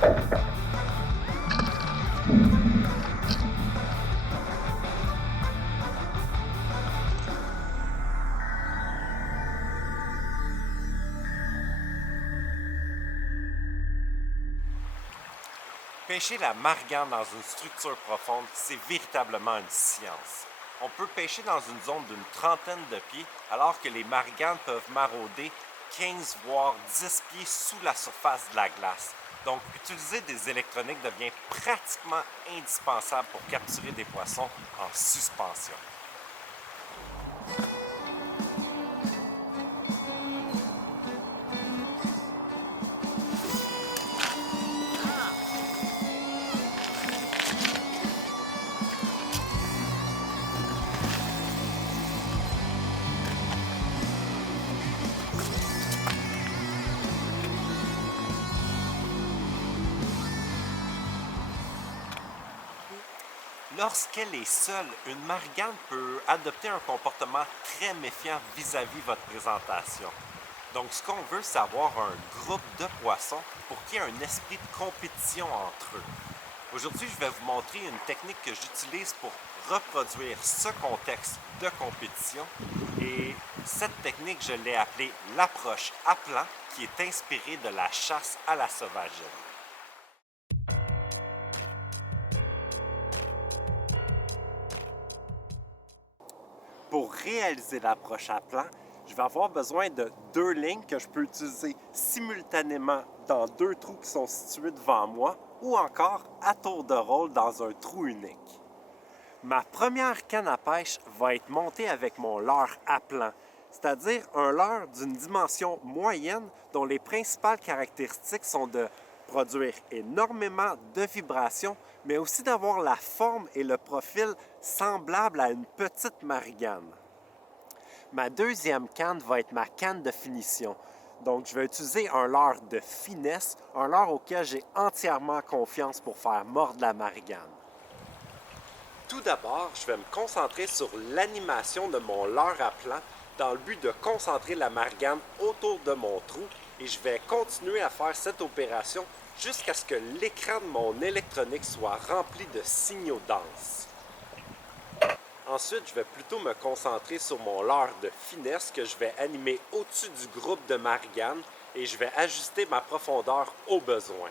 Pêcher la margane dans une structure profonde, c'est véritablement une science. On peut pêcher dans une zone d'une trentaine de pieds, alors que les marganes peuvent marauder 15 voire 10 pieds sous la surface de la glace. Donc, utiliser des électroniques devient pratiquement indispensable pour capturer des poissons en suspension. Lorsqu'elle est seule, une margane peut adopter un comportement très méfiant vis-à-vis votre présentation. Donc, ce qu'on veut, c'est avoir un groupe de poissons pour qu'il y ait un esprit de compétition entre eux. Aujourd'hui, je vais vous montrer une technique que j'utilise pour reproduire ce contexte de compétition. Et cette technique, je l'ai appelée l'approche à plan, qui est inspirée de la chasse à la sauvagine. Pour réaliser l'approche à plan, je vais avoir besoin de deux lignes que je peux utiliser simultanément dans deux trous qui sont situés devant moi ou encore à tour de rôle dans un trou unique. Ma première canne à pêche va être montée avec mon leurre à plan, c'est-à-dire un leurre d'une dimension moyenne dont les principales caractéristiques sont de produire énormément de vibrations, mais aussi d'avoir la forme et le profil semblables à une petite margane. Ma deuxième canne va être ma canne de finition. Donc, je vais utiliser un leurre de finesse, un leurre auquel j'ai entièrement confiance pour faire mordre la margane. Tout d'abord, je vais me concentrer sur l'animation de mon leurre à plan dans le but de concentrer la margane autour de mon trou et je vais continuer à faire cette opération jusqu'à ce que l'écran de mon électronique soit rempli de signaux denses. Ensuite, je vais plutôt me concentrer sur mon leurre de finesse que je vais animer au-dessus du groupe de marganes et je vais ajuster ma profondeur au besoin.